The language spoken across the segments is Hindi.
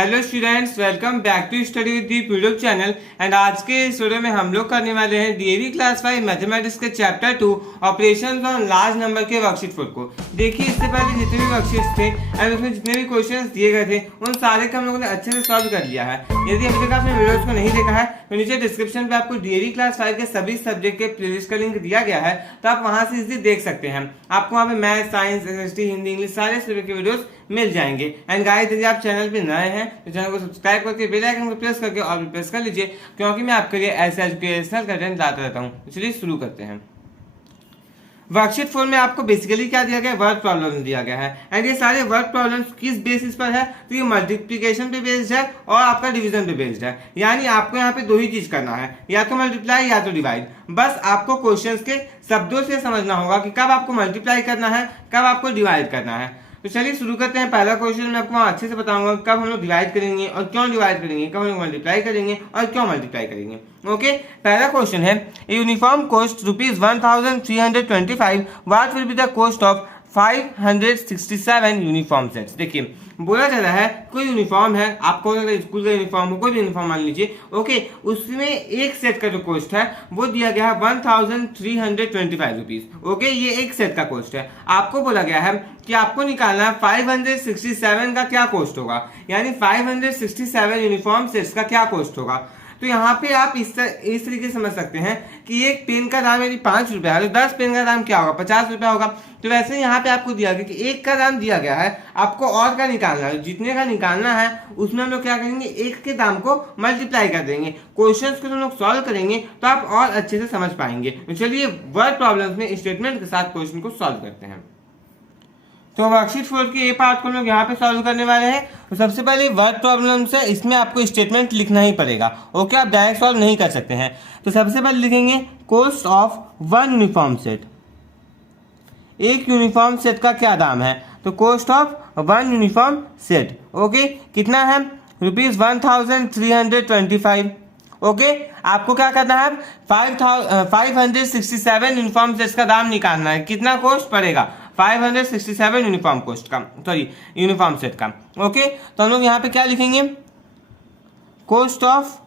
Hello students, welcome back to study with Deep YouTube channel. And आज के इस वीडियो में हम लोग करने वाले हैं डीएवी क्लास 5 मैथमेटिक्स के chapter 2 operations on large number के वर्कशीट 4 को। देखिए, इससे पहले जितने भी वर्कशीट्स थे एंड उसमें जितने भी क्वेश्चंस दिए गए थे उन सारे का हम लोगों ने अच्छे से सॉल्व कर लिया है। यदि अभी तक आपने वीडियोस को नहीं देखा है तो नीचे डिस्क्रिप्शन पे आपको डीएवी क्लास 5 के सभी सब्जेक्ट के प्लेलिस्ट का लिंक दिया गया है, तो आप वहां से इजीली देख सकते हैं। आपको वहां पे math, science, SST, Hindi, English सारे सब्जेक्ट के वीडियोस मिल जाएंगे। एंड गाइस, यदि आप चैनल पे नए हैं तो चैनल को सब्सक्राइब करके बेल आइकन को प्रेस करके और भी प्रेस कर लीजिए, क्योंकि मैं आपके लिए ऐसे एजुकेशनल कंटेंट लाता रहता हूँ। चलिए शुरू करते हैं। वर्कशीट 4 में आपको बेसिकली क्या दिया गया है, वर्क प्रॉब्लम दिया गया है। एंड ये सारे वर्क प्रॉब्लम्स किस बेसिस पर है, तो ये मल्टीप्लिकेशन पे बेस्ड है और आपका डिवीजन पे बेस्ड है। यानी आपको यहाँ पे दो ही चीज करना है, या तो मल्टीप्लाई या तो डिवाइड। बस आपको क्वेश्चंस के शब्दों से समझना होगा कि कब आपको मल्टीप्लाई करना है, कब आपको डिवाइड करना है। तो चलिए शुरू करते हैं। पहला क्वेश्चन मैं आपको अच्छे से बताऊंगा कब हम लोग डिवाइड करेंगे और क्यों डिवाइड करेंगे, कब हम लोग मल्टीप्लाई करेंगे और क्यों मल्टीप्लाई करेंगे। ओके, पहला क्वेश्चन है uniform cost ₹1325 what will be the cost of 567 uniform sets. देखिए, बोला जा रहा है कोई यूनिफॉर्म है, आपको स्कूल का यूनिफॉर्म हो, कोई भी यूनिफॉर्म मान लीजिए। ओके, उसमें एक सेट का जो कॉस्ट है वो दिया गया है 1325 रुपीज। ओके, ये एक सेट का कॉस्ट है। आपको बोला गया है कि आपको निकालना है 567 का क्या कॉस्ट होगा, यानी 567 यूनिफॉर्म सेट्स का क्या कॉस्ट होगा। तो यहाँ पे आप इस तरीके से समझ सकते हैं कि एक पेन का दाम यदि 5 रुपया है तो 10 पेन का दाम क्या होगा, 50 रुपया होगा। तो वैसे यहाँ पे आपको दिया गया कि एक का दाम दिया गया है, आपको और का निकालना है। जितने का निकालना है उसमें हम लोग क्या करेंगे, एक के दाम को मल्टीप्लाई कर देंगे। क्वेश्चंस को हम लोग सॉल्व करेंगे तो आप और अच्छे से समझ पाएंगे। तो चलिए वर्ड प्रॉब्लम्स में स्टेटमेंट के साथ क्वेश्चन को सॉल्व करते हैं। तो वर्कशीट 4 के ए पार्ट को हम लोग यहाँ पे सॉल्व करने वाले हैं। तो सबसे पहले वर्ड प्रॉब्लम्स है, इसमें आपको स्टेटमेंट लिखना ही पड़ेगा। ओके, आप डायरेक्ट सॉल्व नहीं कर सकते हैं। तो सबसे पहले लिखेंगे cost of one uniform set. एक यूनिफॉर्म सेट का क्या दाम है, तो cost of one uniform set okay कितना है, ₹1325। ओके, आपको क्या करना है, 567 यूनिफॉर्म सेट्स का दाम निकालना है। कितना कॉस्ट पड़ेगा, 567 यूनिफॉर्म कॉस्ट का, सॉरी यूनिफॉर्म सेट का। ओके, तो हम लोग यहाँ पे क्या लिखेंगे, cost of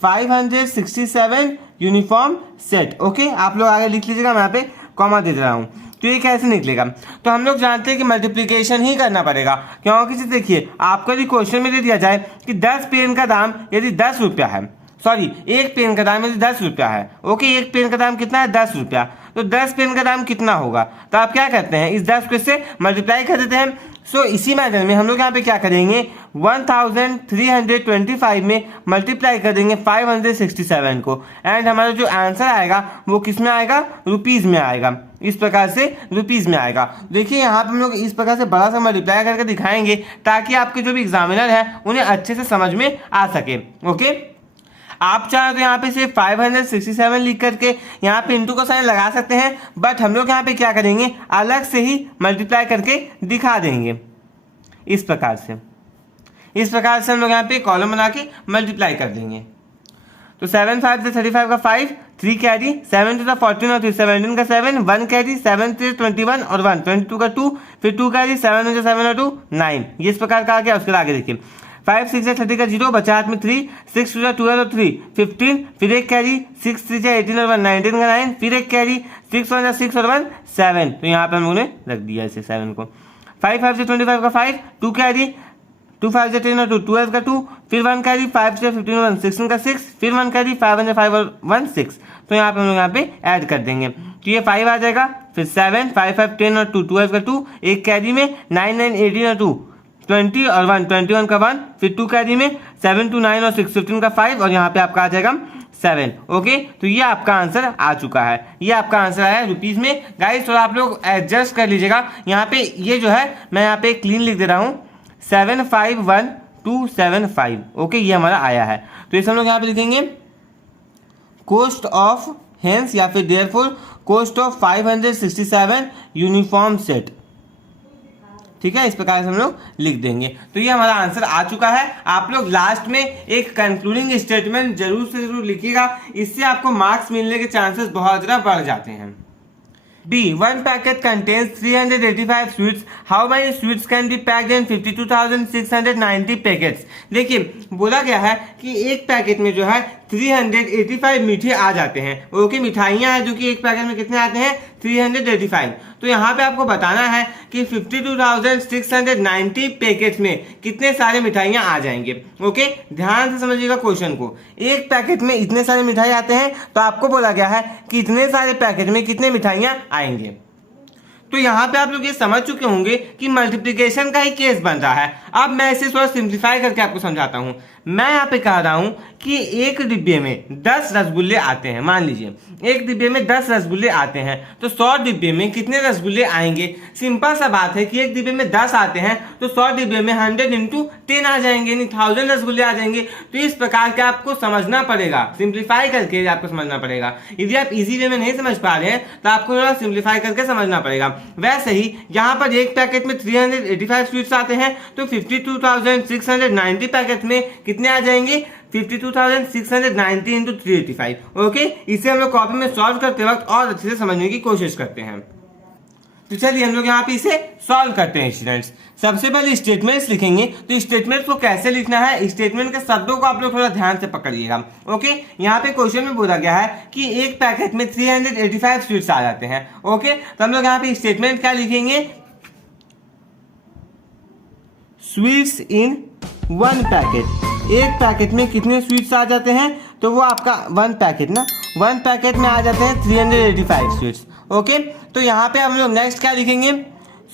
567 uniform set. Okay, आप लोग आगे लिख लीजिएगा, मैं यहाँ पे कॉमा दे रहा हूँ। तो ये कैसे निकलेगा, तो हम लोग जानते हैं कि मल्टीप्लिकेशन ही करना पड़ेगा, क्योंकि देखिए आपको यदि क्वेश्चन में दे दिया जाए कि 10 पेन का दाम यदि 10 रुपया है, सॉरी एक पेन का दाम यदि 10 रुपया है। ओके, एक पेन का दाम कितना है, 10 रुपया। तो 10 पेन का दाम कितना होगा, तो आप क्या करते हैं, इस 10 को इससे मल्टीप्लाई कर देते हैं। सो इसी मैथड में हम लोग यहाँ पे क्या करेंगे, 1325 में मल्टीप्लाई कर देंगे 567 को, एंड हमारा जो आंसर आएगा वो किस में आएगा, रुपीज में आएगा। इस प्रकार से रुपीज में आएगा। देखिए यहाँ पे हम लोग इस प्रकार से बड़ा सा मल्टीप्लाई करके दिखाएंगे, ताकि आपके जो भी एग्जामिनर है उन्हें अच्छे से समझ में आ सके। ओके, आप चाहे तो यहाँ पे सिर्फ 567 लिख करके यहाँ पे इंटू का साइन लगा सकते हैं, बट हम लोग यहाँ पे क्या करेंगे, अलग से ही मल्टीप्लाई करके दिखा देंगे। इस प्रकार से हम लोग यहाँ पे कॉलम बना के मल्टीप्लाई कर देंगे। तो 7 5 से 35 का 5, 3 कैरी, 7 to 14 और 17 का 7, 1 कैरी, 7 से 21 और 1, 22 का 2, फिर 2 कैरी, 7 से 7 और 2, 9। ये इस प्रकार का आ गया। उसके आगे देखिए 5 6 30 का 0, बचा हाथ में 3, 6 2 12 और 3, 15, फिर एक कैरी, 6 3 18 और 1, 19 का 9, फिर एक कैरी, 6 1 6 और 1 7। तो यहाँ पे हम लोगों ने रख दिया इसे 7 को। 5 5 से 25 का 5, 2 कैरी, 2 5 से 10 और 2, 12 का 2, फिर 1 कैरी, 5 से 15 और 1, 16 का 6, फिर 1 कैरी, 5 1 5 और 1 6। तो यहाँ पे हम लोग यहाँ पे ऐड कर देंगे। तो ये 5 आ जाएगा, फिर 7 5 5 10 और 2 12 का 2, एक कैरी में 9 9 18 और 2, 20 और 1 21 का 1, फिर 2 कैरी में 7 2 9 और 6 15 का 5, और यहाँ पे आपका आ जाएगा 7। ओके, तो ये आपका आंसर आ चुका है। ये आपका आंसर आया रुपीज में। गाइस थोड़ा आप लोग एडजस्ट कर लीजिएगा, यहाँ पे ये जो है मैं यहाँ पे क्लीन लिख दे रहा हूँ, 751,275। ओके, ये हमारा आया है। तो इसे हम लोग यहाँ पे लिखेंगे कॉस्ट ऑफ हेंस या फिर therefore cost of 567 uniform set. ठीक है, इस प्रकार से हम लोग लिख देंगे। तो ये हमारा आंसर आ चुका है। आप लोग लास्ट में एक कंक्लूडिंग स्टेटमेंट जरूर से जरूर लिखिएगा, इससे आपको मार्क्स मिलने के चांसेस बहुत ज़्यादा बढ़ जाते हैं। B. One packet contains 385 sweets. How many sweets can be packed in 52,690 packets? देखिए बोला गया है कि एक पैकेट में जो है 385 मीठे आ जाते हैं। ओके, मिठाइयाँ हैं जो कि एक पैकेट में कितने आते हैं 385। तो यहाँ पे आपको बताना है कि 52,690 पैकेट्स में कितने सारे मिठाइयाँ आ जाएंगे। ओके, ध्यान से समझिएगा क्वेश्चन को। एक पैकेट में इतने सारे मिठाई आते हैं तो आपको बोला गया है कि इतने सारे पैकेट में कितने मिठाइयाँ आएंगे। तो यहाँ पे आप लोग ये समझ चुके होंगे कि मल्टीप्लिकेशन का ही केस बन रहा है। अब मैं इसे थोड़ा सिंप्लीफाई करके आपको समझाता हूँ। मैं यहाँ पे कह रहा हूँ कि एक डिब्बे में 10 रसगुल्ले आते हैं। मान लीजिए एक डिब्बे में 10 रसगुल्ले आते हैं तो 100 डिब्बे में कितने रसगुल्ले आएंगे? सिंपल सा बात है कि एक डिब्बे में 10 आते हैं तो 100 डिब्बे में 100 इंटू 10 आ जाएंगे, यानी 1000 रसगुल्ले आ जाएंगे। तो इस प्रकार के आपको समझना पड़ेगा, सिंप्लीफाई करके आपको समझना पड़ेगा। यदि आप इजी वे में नहीं समझ पा रहे हैं तो आपको थोड़ा सिंप्लीफाई करके समझना पड़ेगा। वैसे ही यहाँ पर एक पैकेट में 385 स्वीट्स आते हैं तो 52,690 पैकेट में कितने आ जाएंगे? 52,690 इंटू 385। ओके, इसे हम लोग कॉपी में सॉल्व करते वक्त और अच्छे से समझने की कोशिश करते हैं। तो चलिए हम लोग यहाँ पे इसे सॉल्व करते हैं स्टूडेंट्स। सबसे पहले स्टेटमेंट्स लिखेंगे। तो स्टेटमेंट्स को कैसे लिखना है, स्टेटमेंट के शब्दों को आप लोग थोड़ा ध्यान से पकड़िएगा। ओके, यहाँ पे क्वेश्चन में बोला गया है कि एक पैकेट में 385 स्वीट्स आ जाते हैं। ओके, तो हम लोग यहाँ पे स्टेटमेंट क्या लिखेंगे? Sweets in one packet. एक पैकेट में कितने स्वीट्स आ जाते हैं? तो वो आपका वन पैकेट ना, वन पैकेट में आ जाते हैं 385 स्वीट्स। ओके, तो यहाँ पे हम लोग नेक्स्ट क्या लिखेंगे?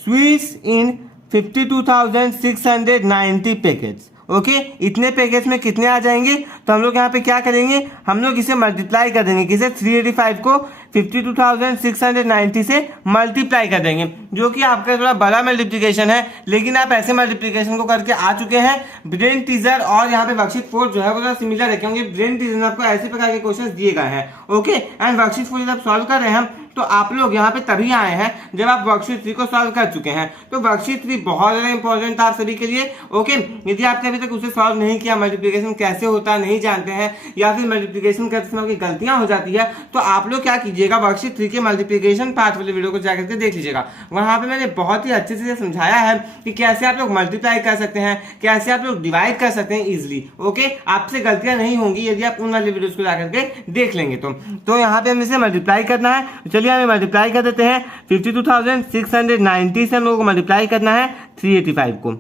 स्वीट्स इन 52,690 पैकेट्स। ओके, इतने पैकेट्स में कितने आ जाएंगे? तो हम लोग यहाँ पे क्या करेंगे? हम लोग इसे मल्टीप्लाई कर देंगे। किसे? 385 को 52,690 से मल्टीप्लाई कर देंगे, जो कि आपका थोड़ा बड़ा मल्टीप्लिकेशन है, लेकिन आप ऐसे मल्टीप्लिकेशन को करके आ चुके हैं। ब्रेन टीजर और यहाँ पे वर्कशीट 4 जो है वो थोड़ा सिमिलर रखेंगे। ब्रेन टीजर में आपको ऐसे प्रकार के क्वेश्चन दिए गए हैं। ओके, एंड वर्कशीट 4 जब सॉल्व कर रहे हैं हम तो आप लोग यहाँ पे तभी आए हैं जब आप वर्कशीट 3 को सॉल्व कर चुके हैं। तो वर्कशीट 3 बहुत ज़्यादा इंपॉर्टेंट था आप सभी के लिए। ओके, यदि आपने अभी तक उसे सॉल्व नहीं किया, मल्टीप्लिकेशन कैसे होता है नहीं जानते हैं, या फिर मल्टीप्लिकेशन करते समय आपकी गलतियां हो जाती है, तो आप लोग क्या कीजिएगा, वर्कशीट 3 के मल्टीप्लिकेशन पार्ट वाले वीडियो को जाकर के देख लीजिएगा। वहाँ पे मैंने बहुत ही अच्छे से समझाया है कि कैसे आप लोग मल्टीप्लाई कर सकते हैं, कैसे आप लोग डिवाइड कर सकते हैं इजिली। ओके, आपसे गलतियां नहीं होंगी यदि आप उन वाले वीडियोज को जाकर के देख लेंगे। तो यहाँ पे हम इसे मल्टीप्लाई करना है। चलिए हमें मल्टीप्लाई कर देते हैं। 52,690 से हम लोगों को मल्टीप्लाई करना है 385 को।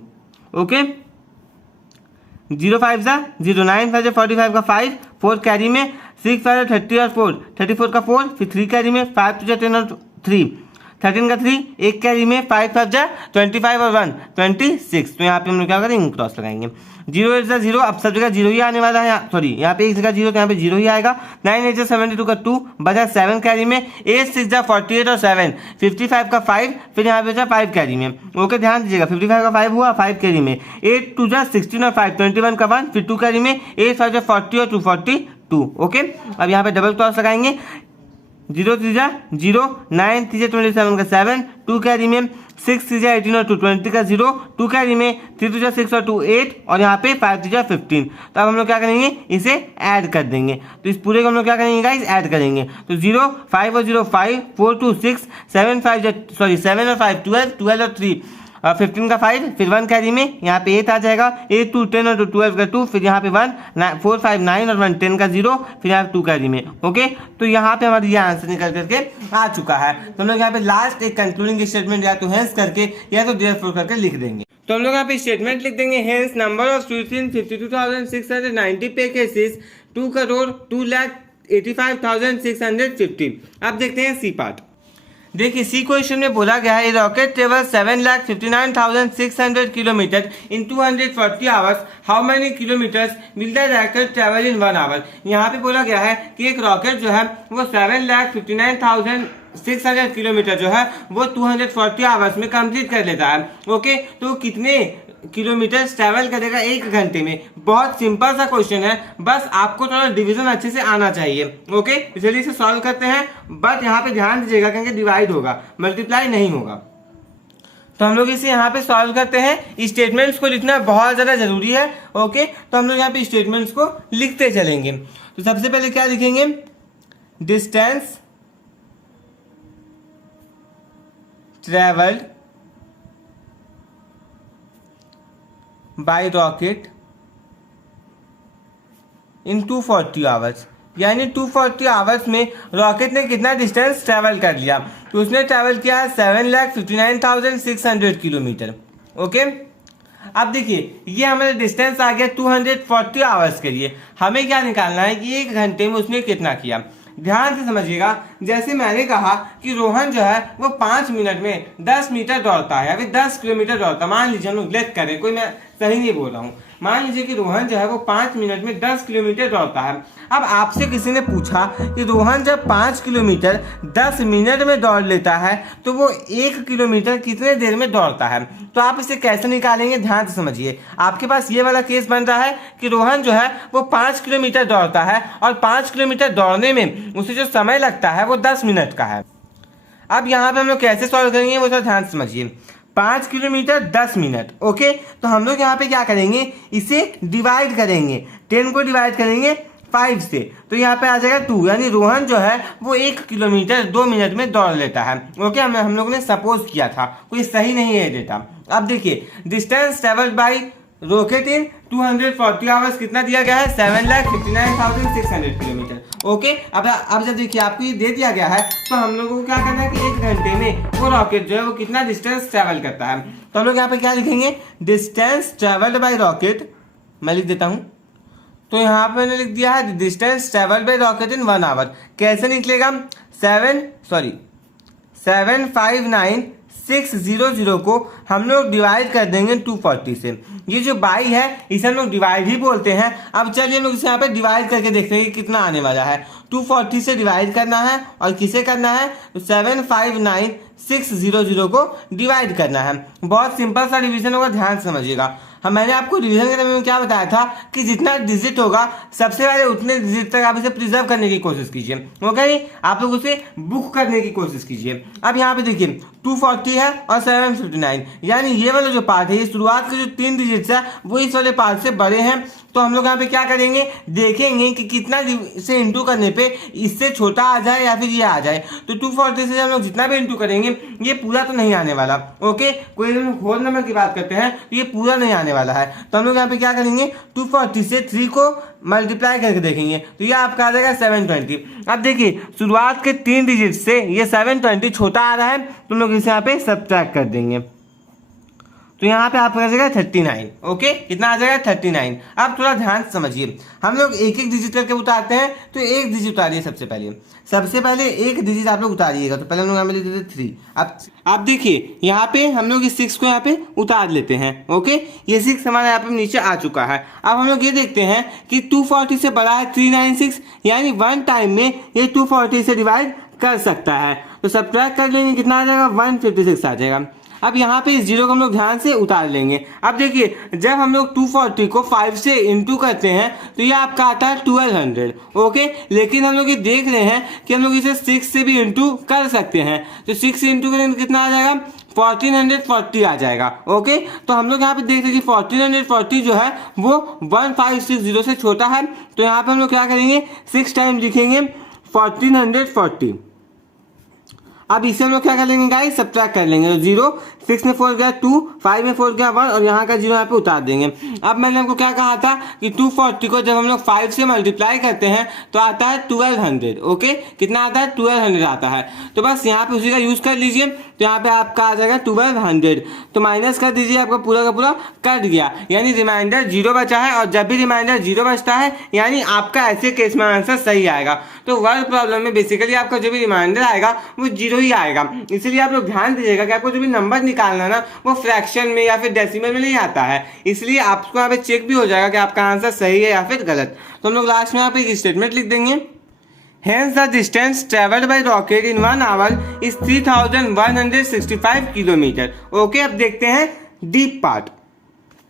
ओके, 0 5 जा 0, 9 5 45 का 5, 4 कैरी में, 6 5 30 और 4 34 का 4, फिर 3 कैरी में, 5 2 10 और 3 13 का 3, एक कैरी में, 5 5 जा 25 और 1 26। तो यहाँ पे हम लोग क्या करेंगे? क्रॉस लगाएंगे। 0 8 0, अब सब जगह 0 ही आने वाला है। सॉरी, यहाँ पे एक जगह 0 तो यहाँ पे 0 ही आएगा। 9 8 72 का 2 बचा 7 कैरी में, 8 6 48 और 7 55 का 5, फिर यहाँ पे 5 कैरी में। ओके, ध्यान दीजिएगा 55 का 5 हुआ 5 कैरी में, 8 2 16 और 5 21 का 1, फिर 2 कैरी में, 8 5 40 और 2 42। ओके, अब यहाँ पे डबल क्रॉस लगाएंगे। 0 3 0, 9 3 27 का 7, 2 कैरी में, 6 3 18 और 2 20 का 0, 2 कैरी में, 3 2 6 और 2 8, और यहाँ पे 5 3 15। तो अब हम लोग क्या करेंगे? इसे ऐड कर देंगे। तो इस पूरे को हम लोग क्या करेंगे गाइस? ऐड करेंगे। तो 0 5 और 0 5, 4 2 6, 7 5 सॉरी 7 और 5 12, 12 और 3 15 का 5, फिर 1 कैरी में, यहाँ पे 8 आ जाएगा, 8 2 10 और 2 12 का 2, फिर यहाँ पे 1 4 5 9 और 1 10 का 0, फिर यहाँ पे 2 कैरी में। ओके, तो यहाँ पे हमारा ये आंसर निकल करके आ चुका है। तो हम लोग यहाँ पे लास्ट एक कंक्लूडिंग स्टेटमेंट या तो हेंस करके या तो देयरफॉर करके लिख देंगे। तो हम लोग यहाँ पे स्टेटमेंट लिख देंगे, hence number of sweets in 52,690 packages 2,02,85,650। अब देखते हैं सी पार्ट। देखिए सी क्वेश्चन में बोला गया है rocket travel 7,59,600 kilometer in 240 hours, how many kilometers will the rocket travel in 1 hour. यहाँ पे बोला गया है कि एक रॉकेट जो है वो 7,59,600 किलोमीटर जो है वो 240 आवर्स में कंप्लीट कर लेता है। ओके, तो कितने किलोमीटर ट्रैवल करेगा 1 घंटे में? बहुत सिंपल सा क्वेश्चन है, बस आपको थोड़ा डिवीजन अच्छे से आना चाहिए। ओके, चलिए इसे सॉल्व करते हैं, बट यहाँ पे ध्यान दीजिएगा क्योंकि डिवाइड होगा, मल्टीप्लाई नहीं होगा। तो हम लोग इसे यहाँ पे सॉल्व करते हैं। स्टेटमेंट्स को लिखना बहुत ज़्यादा जरूरी है। ओके, तो हम लोग यहाँ पे स्टेटमेंट्स को लिखते चलेंगे। तो सबसे पहले क्या लिखेंगे? Distance travelled by rocket in 240 hours, यानी 240 आवर्स में रॉकेट ने कितना डिस्टेंस ट्रैवल कर लिया, तो उसने ट्रैवल किया है 7,59,600 किलोमीटर। ओके, अब देखिए ये हमारा डिस्टेंस आ गया 240 आवर्स के लिए। हमें क्या निकालना है कि 1 घंटे में उसने कितना किया। ध्यान से समझिएगा, जैसे मैंने कहा कि रोहन जो है वो 5 मिनट में 10 मीटर दौड़ता है या फिर 10 किलोमीटर दौड़ता है। मान लीजिए हम लोग लेट करें, कोई मैं सही नहीं बोल रहा हूँ, मान लीजिए कि रोहन जो है वो 5 मिनट में 10 किलोमीटर दौड़ता है। अब आपसे किसी ने पूछा कि रोहन जब 5 किलोमीटर 10 मिनट में दौड़ लेता है तो वो 1 किलोमीटर कितने देर में दौड़ता है, तो आप इसे कैसे निकालेंगे। ध्यान से समझिए, आपके पास ये वाला केस बन रहा है कि रोहन जो है वो 5 किलोमीटर दौड़ता है और 5 किलोमीटर दौड़ने में उसे जो समय लगता है वो 10 मिनट का है। अब यहाँ पे हम लोग कैसे सॉल्व करेंगे वो थोड़ा ध्यान से समझिए। 5 किलोमीटर 10 मिनट, ओके, तो हम लोग यहाँ पे क्या करेंगे, इसे डिवाइड करेंगे, 10 को डिवाइड करेंगे 5 से, तो यहाँ पे आ जाएगा 2, यानी रोहन जो है वो 1 किलोमीटर 2 मिनट में दौड़ लेता है। ओके, हम लोग ने सपोज किया था, कोई सही नहीं है डेटा। अब देखिए distance travelled by rocket in 240 hours कितना दिया गया है, 7,59,600 किलोमीटर। ओके, अब जब देखिए आपको ये दे दिया गया है तो हम लोगों को क्या करना है कि 1 घंटे में वो रॉकेट जो है वो कितना डिस्टेंस ट्रेवल करता है। तो हम लोग यहाँ पे क्या लिखेंगे, डिस्टेंस ट्रेवल्ड बाय रॉकेट, मैं लिख देता हूँ। तो यहाँ पे मैंने लिख दिया है distance travelled by rocket in 1 hour. कैसे निकलेगा, 7,59,600 को हम लोग डिवाइड कर देंगे 240 से। ये जो बाई है इसे हम लोग डिवाइड ही बोलते हैं। अब चलिए हम लोग इसे यहाँ पे डिवाइड करके देखते हैं कि कितना आने वाला है। 240 से डिवाइड करना है और किसे करना है, तो 7,59,600 को डिवाइड करना है। बहुत सिंपल सा डिवीजन होगा, ध्यान से समझिएगा। मैंने आपको डिवीजन के समय में क्या बताया था कि जितना डिजिट होगा सबसे पहले उतने डिजिट तक आप इसे प्रिजर्व करने की कोशिश कीजिए। ओके, आप लोग उसे बुक करने की कोशिश कीजिए। अब यहाँ पे देखिए 240 है और 759, यानी ये वाला जो पार्ट है, ये शुरुआत के जो 3 डिजिट्स है वो इस वाले पार्ट से बड़े हैं। तो हम लोग यहाँ पे क्या करेंगे, देखेंगे कि कितना से इंटू करने पे इससे छोटा आ जाए या फिर ये आ जाए। तो 240 से हम लोग जितना भी इंटू करेंगे ये पूरा तो नहीं आने वाला। ओके, कोई हम होल नंबर की बात करते हैं तो ये पूरा नहीं आने वाला है। तो हम लोग यहाँ पे क्या करेंगे, 240 से 3 को मल्टीप्लाई करके देखेंगे तो ये आपका आ जाएगा 720। अब देखिए शुरुआत के 3 डिजिट से ये 720 छोटा आ रहा है, तो हम लोग इसे यहाँ पे सब्ट्रैक्ट कर देंगे, तो यहाँ पे आपका आ जाएगा 39। ओके, कितना आ जाएगा 39। अब थोड़ा ध्यान से समझिए, हम लोग एक एक डिजिट करके उतारते हैं, तो एक डिजिट उतारिए सबसे पहले एक डिजिट आप लोग उतारिएगा। तो पहले हम लोग यहाँ पे लिख देते 3। अब देखिए यहाँ पे हम लोग इस 6 को यहाँ पे उतार लेते हैं। ओके, ये 6 हमारे यहाँ पे नीचे आ चुका है। अब हम लोग ये देखते हैं कि 240 से बड़ा है 396, यानी 1 टाइम में ये 240 से डिवाइड कर सकता है। तो सब्ट्रैक्ट कर लेंगे, कितना आ जाएगा, 156 आ जाएगा। अब यहाँ पे इस 0 को हम लोग ध्यान से उतार लेंगे। अब देखिए जब हम लोग 240 को 5 से इंटू करते हैं तो ये आपका आता है 1200। ओके, लेकिन हम लोग ये देख रहे हैं कि हम लोग इसे 6 से भी इंटू कर सकते हैं। तो 6 से इंटू करेंगे कितना आ जाएगा, 1440 आ जाएगा। ओके, तो हम लोग यहाँ पे देख रहे हैं कि 1440 जो है वो 1560 से छोटा है। तो यहाँ पे हम लोग क्या करेंगे, 6 टाइम लिखेंगे 1440। अब इसे हम लोग क्या कर लेंगे गाइस, सब्ट्रैक्ट कर लेंगे। 0 6 में 4 गया 2, 5 में 4 गया 1 और यहाँ का 0 यहाँ पे उतार देंगे। अब मैंने आपको क्या कहा था कि 240 को जब हम लोग 5 से मल्टीप्लाई करते हैं तो आता है 1200। ओके, कितना आता है, 1200 आता है। तो बस यहाँ पे उसी का यूज कर लीजिए, तो यहाँ पे आपका आ जाएगा 1200। तो माइनस कर दीजिए, आपका पूरा का पूरा कट गया, यानी रिमाइंडर 0 बचा है। और जब भी रिमाइंडर 0 बचता है यानी आपका ऐसे केस में आंसर सही आएगा। तो वर्ड प्रॉब्लम में बेसिकली आपका जो भी रिमाइंडर आएगा वो 0 ही आएगा। इसलिए आप लोग ध्यान दीजिएगा कि आपको जो भी नंबर निकालना ना वो फ्रैक्शन में या फिर डेसिमल में नहीं आता है, इसलिए आपको यहाँ पे चेक भी हो जाएगा कि आपका आंसर सही है या फिर गलत। तो हम लोग लास्ट में यहाँ पे एक स्टेटमेंट लिख देंगे, Hence the distance traveled by rocket in 1 hour is 3165 kilometre. Okay, अब देखते हैं डीप पार्ट।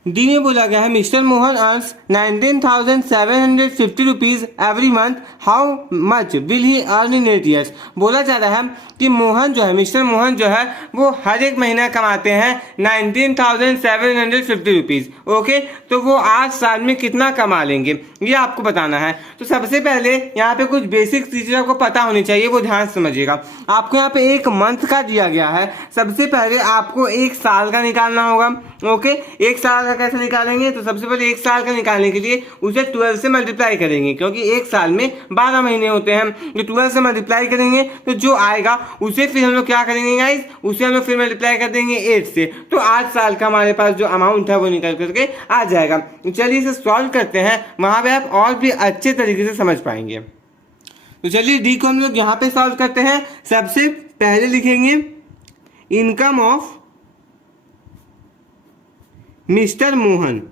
डी में बोला गया है mister Mohan earns 19,750 rupees every month, how much will he earn in 8 years। बोला जा रहा है कि मोहन जो है, मिस्टर मोहन जो है वो हर एक महीना कमाते हैं 19,750 रुपीज। ओके, तो वो 8 साल में कितना कमा लेंगे ये आपको बताना है। तो सबसे पहले यहाँ पे कुछ बेसिक चीजें आपको पता होनी चाहिए, वो ध्यान से समझिएगा। आपको यहाँ पे एक मंथ का दिया गया है, सबसे पहले आपको एक साल का निकालना होगा। ओके, एक साल का कैसे निकालेंगे, तो सबसे पहले एक साल का निकालने के लिए उसे 12 से मल्टीप्लाई करेंगे, क्योंकि एक साल में 12 महीने होते हैं। तो 12 से मल्टीप्लाई करेंगे तो जो आएगा उसे फिर हम लोग क्या करेंगे गाइस, उसे हम लोग फिर मल्टीप्लाई कर देंगे 8 से। तो 8 साल का हमारे पास जो अमाउंट है वो निकल करके आ जाएगा। चलिए इसे सॉल्व करते हैं, वहां पे आप और भी अच्छे तरीके से समझ पाएंगे। तो चलिए डी को हम लोग यहाँ पे सॉल्व करते हैं। सबसे पहले लिखेंगे income of mister Mohan.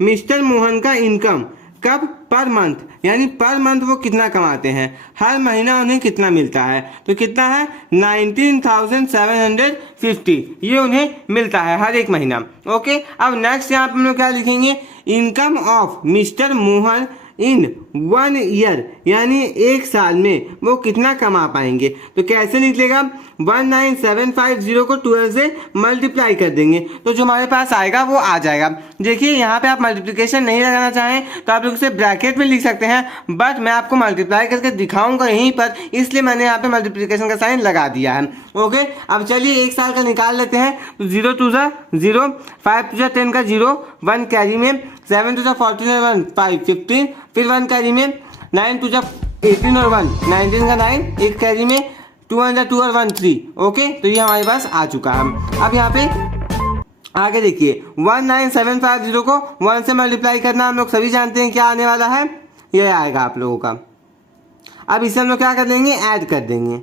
Mister Mohan का इनकम कब, पर मंथ, यानी पर मंथ वो कितना कमाते हैं, हर महीना उन्हें कितना मिलता है। तो कितना है 19,750, ये उन्हें मिलता है हर एक महीना। ओके, अब नेक्स्ट यहाँ पे हम लोग क्या लिखेंगे, income of mister Mohan in 1 year, यानी एक साल में वो कितना कमा पाएंगे। तो कैसे निकलेगा, 19,750 को 12 से मल्टीप्लाई कर देंगे तो जो हमारे पास आएगा वो आ जाएगा। देखिए यहाँ पे आप मल्टीप्लिकेशन नहीं लगाना चाहें तो आप लोग इसे ब्रैकेट में लिख सकते हैं, बट मैं आपको मल्टीप्लाई करके दिखाऊंगा यहीं पर, इसलिए मैंने यहाँ पे मल्टीप्लिकेशन का साइन लगा दिया है। ओके, अब चलिए एक साल का निकाल लेते हैं। तो 0 2 0, 5 2 10 का 0, 1 कैरी में, 7 2 14 और 1 5 15, फिर 1 कैरी में, 9 2 18 और 1 19 का 9, एक कैरी में, 2 2 और 1 3। ओके, तो ये हमारे पास आ चुका है। अब यहाँ पे आगे देखिए 19,750 को 1 से मल्टीप्लाई करना हम लोग सभी जानते हैं क्या आने वाला है, ये आएगा आप लोगों का। अब इसे हम लोग क्या कर देंगे, ऐड कर देंगे,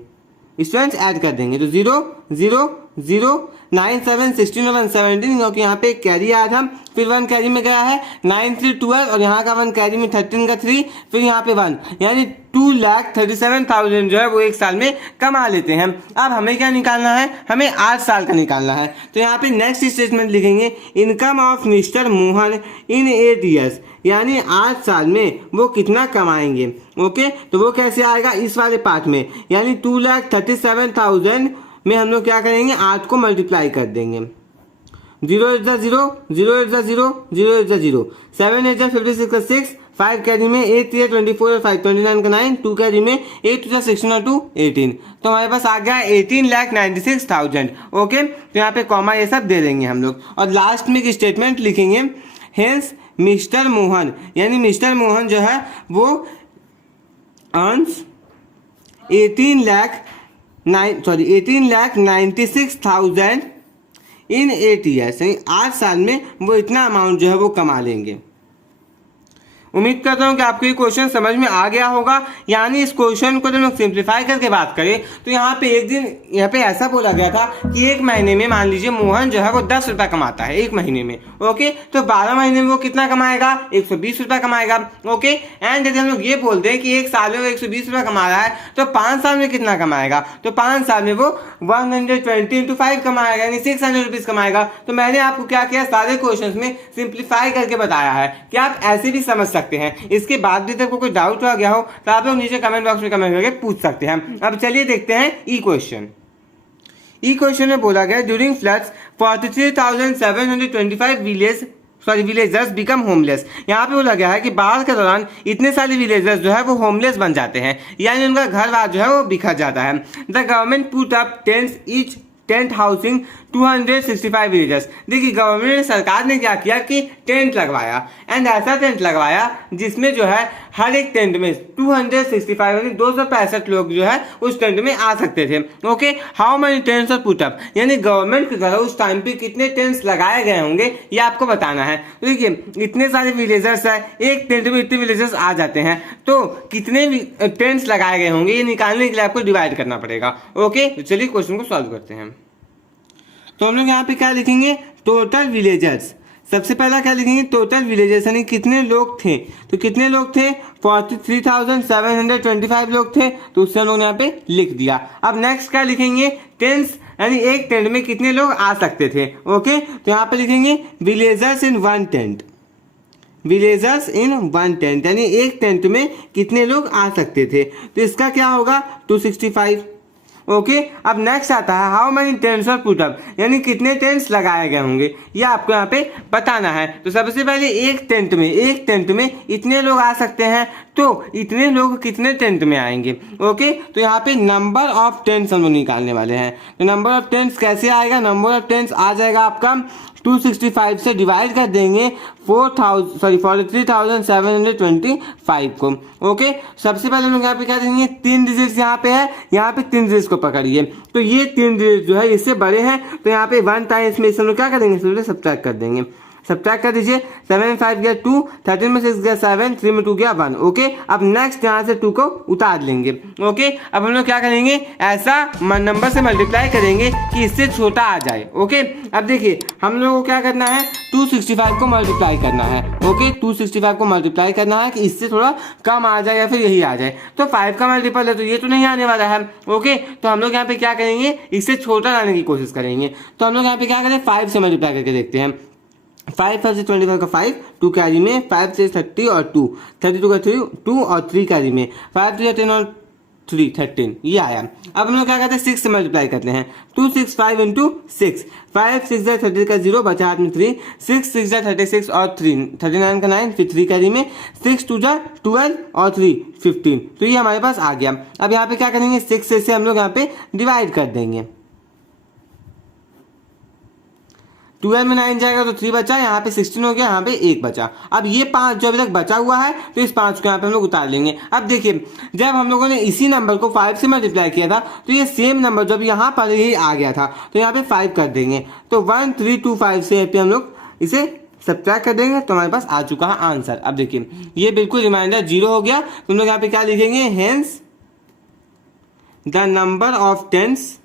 स्टूडेंट्स ऐड कर देंगे। तो 0 0 0 9 7 16 और 1 17, क्योंकि यहाँ पे कैरी आया था, फिर 1 कैरी में गया है 9 3 12 और यहाँ का 1 कैरी में 13 का 3, फिर यहाँ पे 1, यानी 2,37,000 जो है वो एक साल में कमा लेते हैं। अब हमें क्या निकालना है, हमें 8 साल का निकालना है। तो यहाँ पे नेक्स्ट स्टेटमेंट लिखेंगे income of mister Mohan in 8 years, यानी 8 साल में वो कितना कमाएंगे। ओके, तो वो कैसे आएगा, इस वाले पार्ट में, यानी 2,37,000 में हम लोग क्या करेंगे, 8 को मल्टीप्लाई कर देंगे। 0 8 0, 0 8 0, 0 8 0, 7 8 56 का 6, 5 कैरी में, 8 3 24 और 5 29 का 9, 2 कैरी में, 8 2 16 और 2 18। तो हमारे पास आ गया 18,96,000। ओके, तो यहाँ पे कॉमा ये सब दे देंगे हम लोग, और लास्ट में एक स्टेटमेंट लिखेंगे, हेंस मिस्टर मोहन, यानी मिस्टर मोहन जो है वो अर्न्स 18,96,000 इन 8 years, यानी 8 साल में वो इतना अमाउंट जो है वो कमा लेंगे। उम्मीद करता हूँ कि आपको ये क्वेश्चन समझ में आ गया होगा। यानी इस क्वेश्चन को जब हम सिंप्लीफाई करके बात करें तो यहाँ पे एक दिन यहाँ पे ऐसा बोला गया था कि एक महीने में मान लीजिए मोहन जो है वो 10 रुपये कमाता है एक महीने में। ओके, तो 12 महीने में वो कितना कमाएगा, 120 रुपये कमाएगा। ओके, एंड यदि हम लोग ये बोलते हैं कि एक साल में वो 120 रुपये कमा रहा है तो 5 साल में कितना कमाएगा, तो 5 साल में वो 120 into 5 कमाएगा, यानी 600 रुपीज कमाएगा। तो मैंने आपको क्या किया, सारे क्वेश्चन में सिंप्लीफाई करके बताया है कि आप ऐसे भी समझ सकते हैं। इसके बाद भी तक कोई डाउट आ गया हो तो आप लोग नीचे कमेंट बॉक्स में कमेंट करके पूछ सकते हैं। अब चलिए देखते हैं ई क्वेश्चन। ई क्वेश्चन में बोला गया during floods 43,725 villagers become homeless. यहाँ पे बोला गया है कि बाढ़ के दौरान इतने सारे विलेजर्स जो है वो होमलेस बन जाते हैं, यानी उनका घर बार जो है वो बिखर जाता है। The government put up tents each tent housing 265 villagers. देखिए गवर्नमेंट सरकार ने क्या किया कि टेंट लगवाया, एंड ऐसा टेंट लगवाया जिसमें जो है हर एक टेंट में 265 यानी 265 लोग जो है उस टेंट में आ सकते थे। Okay, how many tents are put up, यानी गवर्नमेंट की तरह उस टाइम पे कितने टेंट्स लगाए गए होंगे ये आपको बताना है। तो देखिए इतने सारे विलेजर्स है, एक टेंट में इतने विलेजर्स आ जाते हैं तो कितने टेंट्स लगाए गए होंगे ये निकालने के लिए आपको डिवाइड करना पड़ेगा। ओके, तो चलिए क्वेश्चन को सॉल्व करते हैं। तो हम लोग यहाँ पे क्या लिखेंगे, टोटल विलेजर्स सबसे पहला क्या लिखेंगे, टोटल विलेजेस यानी कितने लोग थे, तो कितने लोग थे 43,725 लोग थे, तो उससे हम लोग ने यहाँ पे लिख दिया। अब नेक्स्ट क्या लिखेंगे, टेंट्स यानी एक टेंट में कितने लोग आ सकते थे। ओके, तो यहाँ पे लिखेंगे villagers in one tent, villagers in one tent यानी एक टेंट में कितने लोग आ सकते थे, तो इसका क्या होगा 265। ओके, अब नेक्स्ट आता है how many tents are put up यानी कितने टेंट्स लगाए गए होंगे, ये आपको यहाँ पे बताना है। तो सबसे पहले एक टेंट में इतने लोग आ सकते हैं, तो इतने लोग कितने टेंट में आएंगे। ओके, तो यहाँ पे नंबर ऑफ टेंट्स हम लोग निकालने वाले हैं। तो नंबर ऑफ टेंट्स कैसे आएगा, नंबर ऑफ टेंट्स आ जाएगा आपका 265 से डिवाइड कर देंगे 43,725 को। ओके, सबसे पहले हम लोग यहाँ पे क्या देंगे, 3 डिजिट्स यहाँ पे है, यहाँ पे 3 डिजिट्स को पकड़िए, तो ये 3 डिजिट जो है इससे बड़े हैं, तो यहाँ पे 1 टाइम्स में हम लोग क्या करेंगे, इसमें सब्ट्रैक्ट कर देंगे। सब्ट्रैक्ट कर दीजिए, 7 में 5 गया 2, 13 में 6 गया 7, 3 में 2 गया 1। ओके, अब नेक्स्ट यहाँ से 2 को उतार लेंगे। ओके, अब हम लोग क्या करेंगे, ऐसा नंबर से मल्टीप्लाई करेंगे कि इससे छोटा आ जाए। ओके, अब देखिए हम लोगों को क्या करना है, 265 को मल्टीप्लाई करना है। ओके, 265 को मल्टीप्लाई करना है कि इससे थोड़ा कम आ जाए या फिर यही आ जाए। तो 5 का मल्टीपल है तो ये तो नहीं आने वाला है। ओके, तो हम लोग यहाँ पे क्या करेंगे, इससे छोटा लाने की कोशिश करेंगे। तो हम लोग यहाँ पे क्या करें, 5 से मल्टीप्लाई करके देखते हैं। 5 से 25 का 5, 2 कैरी में, 5 से 30 और 2, 32 का 3, 2 और 3 कैरी में, 5 से 10 और 3, 13, ये आया। अब हम लोग क्या करते हैं, 6 से मल्टीप्लाई करते हैं, 265 इंटू 6, 5 6 30 का 0 बचा हाथ में 3, 6 6 36 और 3, 39 का 9, फिर 3 कैरी में, 6 2 12 और 3 15, तो ये हमारे पास आ गया। अब यहाँ पे क्या करेंगे, 6 से हम लोग यहाँ पे डिवाइड कर देंगे, 12 में 9 जाएगा तो 3 बचा, यहाँ पे 16 हो गया, यहाँ पे 1 बचा। अब ये 5 जो अभी तक बचा हुआ है, तो इस 5 को यहाँ पे हम लोग उतार लेंगे। अब देखिए जब हम लोगों ने इसी नंबर को 5 से मल्टीप्लाई किया था, तो ये सेम नंबर जब यहाँ पर ही आ गया था, तो यहाँ पे 5 कर देंगे, तो 1325 से यहाँ पे हम लोग इसे सब्ट्रैक्ट कर देंगे, तो हमारे पास आ चुका है आंसर। अब देखिए ये बिल्कुल रिमाइंडर 0 हो गया, तो हम लोग यहाँ पे क्या लिखेंगे, hence the number of tents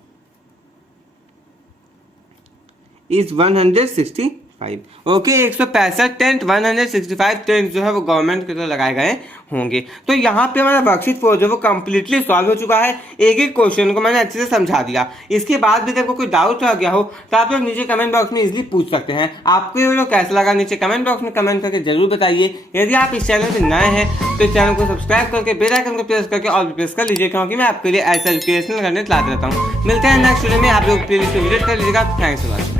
is 165। Okay, 165 tent, 165 tent जो है वो गवर्नमेंट के द्वारा लगाए गए होंगे। तो यहाँ पे हमारा वर्कशीट 4 जो वो कंप्लीटली सॉल्व हो चुका है। एक एक क्वेश्चन को मैंने अच्छे से समझा दिया। इसके बाद भी आपको कोई डाउट आ गया हो तो आप लोग नीचे कमेंट बॉक्स में इजीली पूछ सकते हैं। आपको ये वीडियो कैसा लगा नीचे कमेंट बॉक्स में कमेंट करके जरूर बताइए। यदि आप इस चैनल पर नए हैं तो चैनल को सब्सक्राइब करके बेल आइकन को प्रेस करके ऑल प्रेस कर लीजिए, क्योंकि मैं आपके लिए ऐसा एजुकेशनल कंटेंट लाते रहता हूँ। मिलते हैं नेक्स्ट वीडियो में, आप लोग प्लीज विजिट कर लीजिएगा। Thanks for watching.